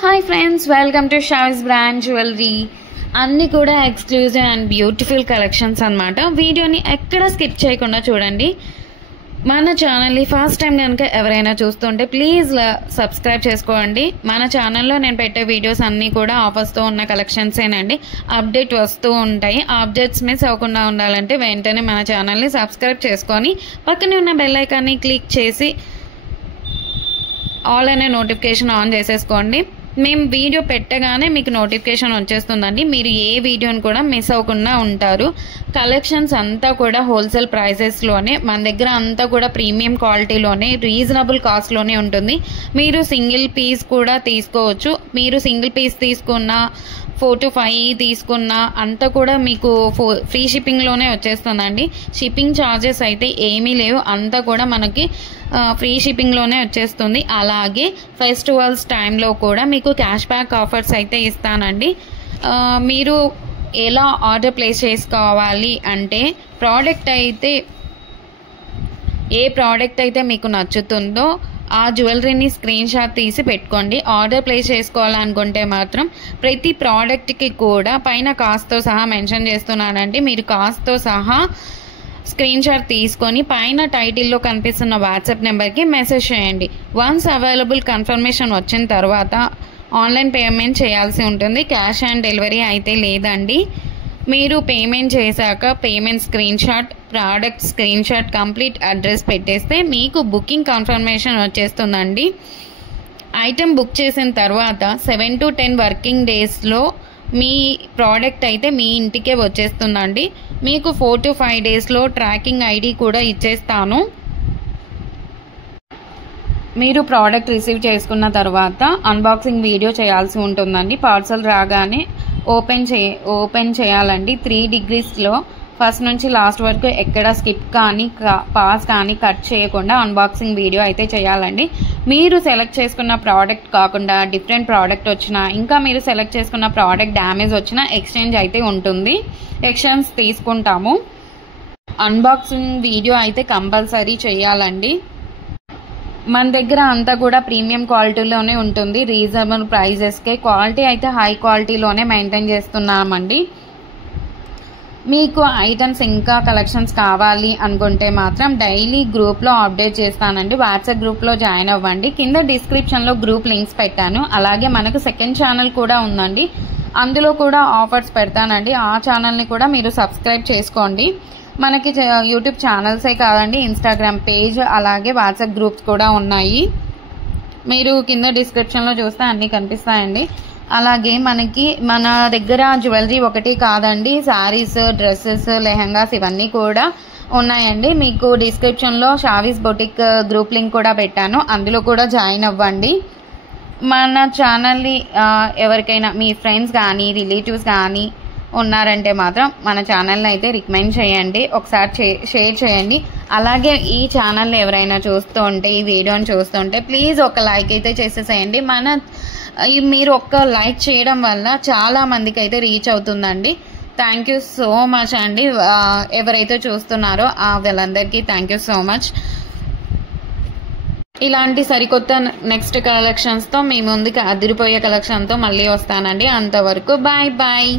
Hi friends, welcome to Shavis brand jewellery. అన్నీ కూడా exclusive and beautiful collections అన్నమాట. వీడియోని ఎక్కడ స్కిప్ చేయకుండా చూడండి. మన ఛానల్ని ఫస్ట్ టైం కనుక ఎవరైనా చూస్తుంటే ప్లీజ్ సబ్స్క్రైబ్ చేసుకోండి. మన ఛానల్లో నేను పెట్టే వీడియోస్ అన్నీ కూడా ఆఫర్స్తో ఉన్న కలెక్షన్సేనండి. అప్డేట్ వస్తూ ఉంటాయి. ఆ అప్డేట్స్ మిస్ అవ్వకుండా ఉండాలంటే వెంటనే మన ఛానల్ని సబ్స్క్రైబ్ చేసుకొని పక్కనే ఉన్న బెల్ ఐకాన్ని క్లిక్ చేసి ఆల్ అనే నోటిఫికేషన్ ఆన్ చేసేసుకోండి. మేము వీడియో పెట్టగానే మీకు నోటిఫికేషన్ వచ్చేస్తుందండి. మీరు ఏ వీడియోని కూడా మిస్ అవ్వకుండా ఉంటారు. కలెక్షన్స్ అంతా కూడా హోల్సేల్ ప్రైసెస్లోనే, మన దగ్గర అంతా కూడా ప్రీమియం క్వాలిటీలోనే, రీజనబుల్ కాస్ట్లోనే ఉంటుంది. మీరు సింగిల్ పీస్ కూడా తీసుకోవచ్చు. మీరు సింగిల్ పీస్ తీసుకున్న 4 to 5 తీసుకున్న అంతా కూడా మీకు ఫ్రీ షిప్పింగ్లోనే వచ్చేస్తుందండి. షిప్పింగ్ ఛార్జెస్ అయితే ఏమీ లేవు, అంతా కూడా మనకి ఫ్రీ షిప్పింగ్లోనే వచ్చేస్తుంది. అలాగే ఫెస్టివల్స్ టైంలో కూడా మీకు క్యాష్ బ్యాక్ ఆఫర్స్ అయితే ఇస్తానండి. మీరు ఎలా ఆర్డర్ ప్లేస్ చేసుకోవాలి అంటే, ఏ ప్రోడక్ట్ అయితే మీకు నచ్చుతుందో ఆ జ్యువెలరీని స్క్రీన్ షాట్ తీసి పెట్టుకోండి. ఆర్డర్ ప్లేస్ చేసుకోవాలనుకుంటే మాత్రం ప్రతి ప్రోడక్ట్కి కూడా పైన కాస్ట్తో సహా మెన్షన్ చేస్తున్నానండి. మీరు కాస్ట్తో సహా స్క్రీన్ షాట్ తీసుకొని పైన టైటిల్లో కనిపిస్తున్న వాట్సాప్ నెంబర్కి మెసేజ్ చేయండి. వన్స్ అవైలబుల్ కన్ఫర్మేషన్ వచ్చిన తర్వాత ఆన్లైన్ పేమెంట్ చేయాల్సి ఉంటుంది. క్యాష్ ఆన్ డెలివరీ అయితే లేదండి. మీరు పేమెంట్ చేశాక payment screen shot, product screen shot, complete address పెట్టేస్తే మీకు బుకింగ్ కన్ఫర్మేషన్ వచ్చేస్తుందండి. ఐటెం బుక్ చేసిన తర్వాత 7 to 10 వర్కింగ్ డేస్లో మీ ప్రోడక్ట్ అయితే మీ ఇంటికే వచ్చేస్తుందండి. మీకు 4 to 5 డేస్లో ట్రాకింగ్ ఐడి కూడా ఇచ్చేస్తాను. మీరు ప్రోడక్ట్ రిసీవ్ చేసుకున్న తర్వాత అన్బాక్సింగ్ వీడియో చేయాల్సి ఉంటుందండి. పార్సల్ రాగానే ఓపెన్ చేయాలండి. 3 degreesలో ఫస్ట్ నుంచి లాస్ట్ వరకు ఎక్కడ స్కిప్ కానీ పాస్ కానీ కట్ చేయకుండా అన్బాక్సింగ్ వీడియో అయితే చేయాలండి. మీరు సెలెక్ట్ చేసుకున్న ప్రోడక్ట్ కాకుండా డిఫరెంట్ ప్రోడక్ట్ వచ్చినా, ఇంకా మీరు సెలెక్ట్ చేసుకున్న ప్రోడక్ట్ డ్యామేజ్ వచ్చినా ఎక్స్చేంజ్ అయితే ఉంటుంది. ఎక్స్చేంజ్ తీసుకుంటాము. అన్బాక్సింగ్ వీడియో అయితే కంపల్సరీ చేయాలండి. మన దగ్గర అంతా కూడా ప్రీమియం క్వాలిటీలోనే ఉంటుంది. రీజనబుల్ ప్రైజెస్కే క్వాలిటీ అయితే హై క్వాలిటీలోనే మెయింటైన్ చేస్తున్నామండి. మీకు ఐటమ్స్ ఇంకా కలెక్షన్స్ కావాలి అనుకుంటే మాత్రం డైలీ గ్రూప్లో అప్డేట్ చేస్తానండి. వాట్సాప్ గ్రూప్లో జాయిన్ అవ్వండి. కింద డిస్క్రిప్షన్లో గ్రూప్ లింక్స్ పెట్టాను. అలాగే మనకు సెకండ్ ఛానల్ కూడా ఉందండి. అందులో కూడా ఆఫర్స్ పెడతానండి. ఆ ఛానల్ని కూడా మీరు సబ్స్క్రైబ్ చేసుకోండి. మనకి యూట్యూబ్ ఛానల్సే కాదండి, ఇన్స్టాగ్రామ్ పేజ్ అలాగే వాట్సాప్ గ్రూప్స్ కూడా ఉన్నాయి. మీరు కింద డిస్క్రిప్షన్లో చూస్తే అన్నీ కనిపిస్తాయండి. అలాగే మన దగ్గర జ్యువెలరీ ఒకటి కాదండి, శారీస్, డ్రెస్సెస్, లెహంగాస్ ఇవన్నీ కూడా ఉన్నాయండి. మీకు డిస్క్రిప్షన్లో షావిస్ బొటిక్ గ్రూప్ లింక్ కూడా పెట్టాను. అందులో కూడా జాయిన్ అవ్వండి. మన ఛానల్ని ఎవరికైనా మీ ఫ్రెండ్స్ కానీ రిలేటివ్స్ కానీ ఉన్నారంటే మాత్రం మన ఛానల్ని అయితే రికమెండ్ చేయండి. ఒకసారి షేర్ చేయండి. అలాగే ఈ ఛానల్ని ఎవరైనా చూస్తుంటే, ఈ వీడియోని చూస్తుంటే ప్లీజ్ ఒక లైక్ అయితే చేసేసేయండి. మీరు ఒక్క లైక్ చేయడం వల్ల చాలా మందికి అయితే రీచ్ అవుతుందండి. థ్యాంక్ యూ సో మచ్ అండి. ఎవరైతే చూస్తున్నారో వాళ్ళందరికీ థ్యాంక్ యూ సో మచ్. ఇలాంటి సరికొత్త నెక్స్ట్ కలెక్షన్స్తో మీ ముందుకి అదిరిపోయే కలెక్షన్తో మళ్ళీ వస్తానండి. అంతవరకు బాయ్ బాయ్.